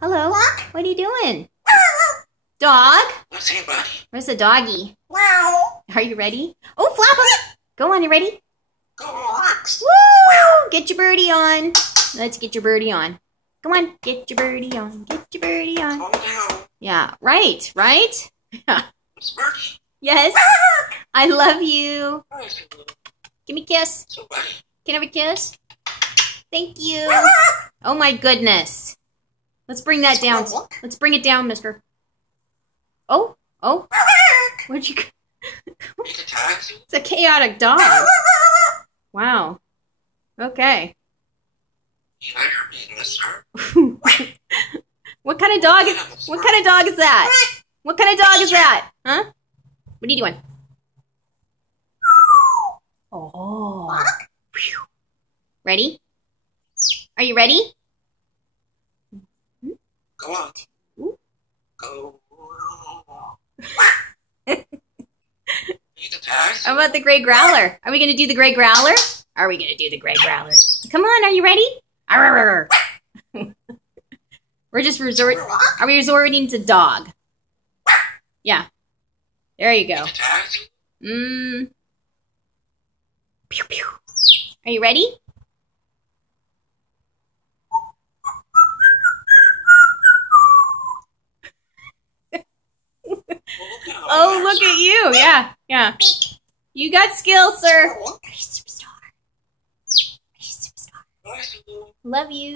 Hello. What are you doing? Dog? Let's see, buddy. Where's the doggy? Wow. Are you ready? Oh, flap him. Go on, you ready? Go rocks. Woo! Get your birdie on. Let's get your birdie on. Come on, get your birdie on. Get your birdie on. Calm down. Yeah, right, right? It's Birdie. Yes. I love you. Nice. Give me a kiss. So, buddy. Can I have a kiss? Thank you. Oh my goodness. Let's bring that down. Let's bring it down, mister. Oh, oh. Where'd you go? Make a taxi. It's a chaotic dog. Wow. Okay. You hire me, mister. What kind of dog is that? What kind of dog is that? Huh? What are you doing? Oh. Phew. Ready? Are you ready? Go on. Ooh. Go. Make a taxi. How about the gray growler? Are we going to do the gray growler? Are we going to do the gray growler? Come on, are you ready? Arr. We're just are we resorting to dog? Yeah. There you go. Make a taxi. Pew pew. Are you ready? Oh, look at you. Yeah, yeah. You got skills, sir. Are you a superstar? Are you a superstar? Nice. Love you.